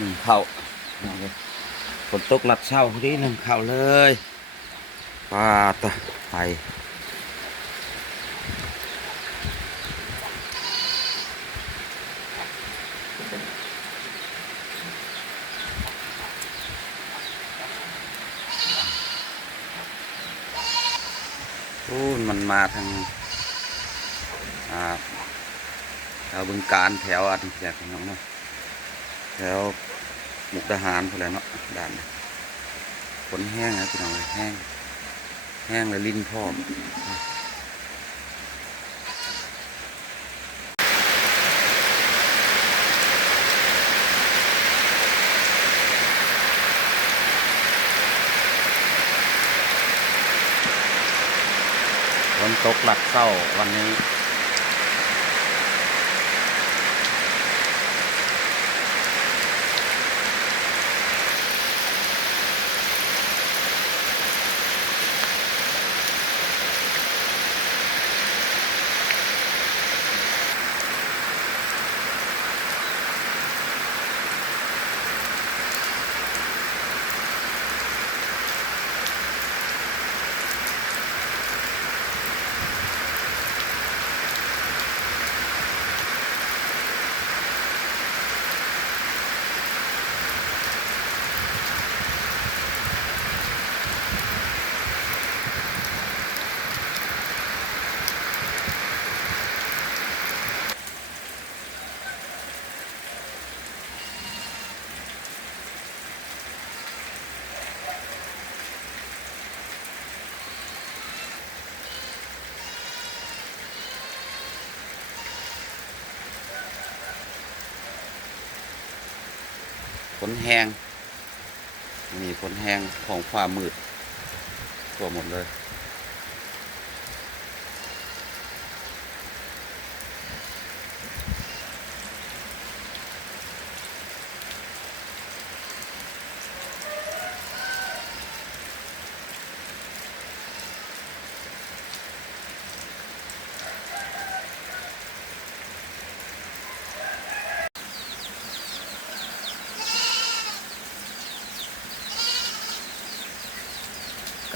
หนึ่งเข่าฝนตกหลัดเช้าพอดีหนึ่งเข่าเลยปลาตะไปโอ้มันมาทางแถวบึงกาฬแถวอันแจกน้องเนาะแถวมุกดาหารพอแล้วเนาะด่านฝนแห้งนะพี่น้องแห้งแห้งเลยลิ้นพร้อมฝนตกหลัดเช้าวันนี้ฝนแห้งมีฝนแห้งของฟ้ามืดทั่วหมดเลย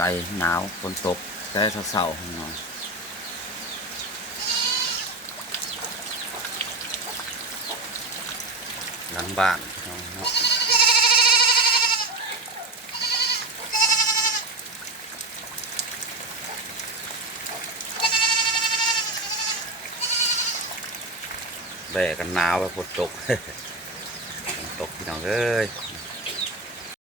ไก่หนาวฝนตกแต่เศร้าๆหน่อยหลังบ้านเนาะแบกกันหนาวไปฝนตก ฝนตกพี่น้องเอ้ย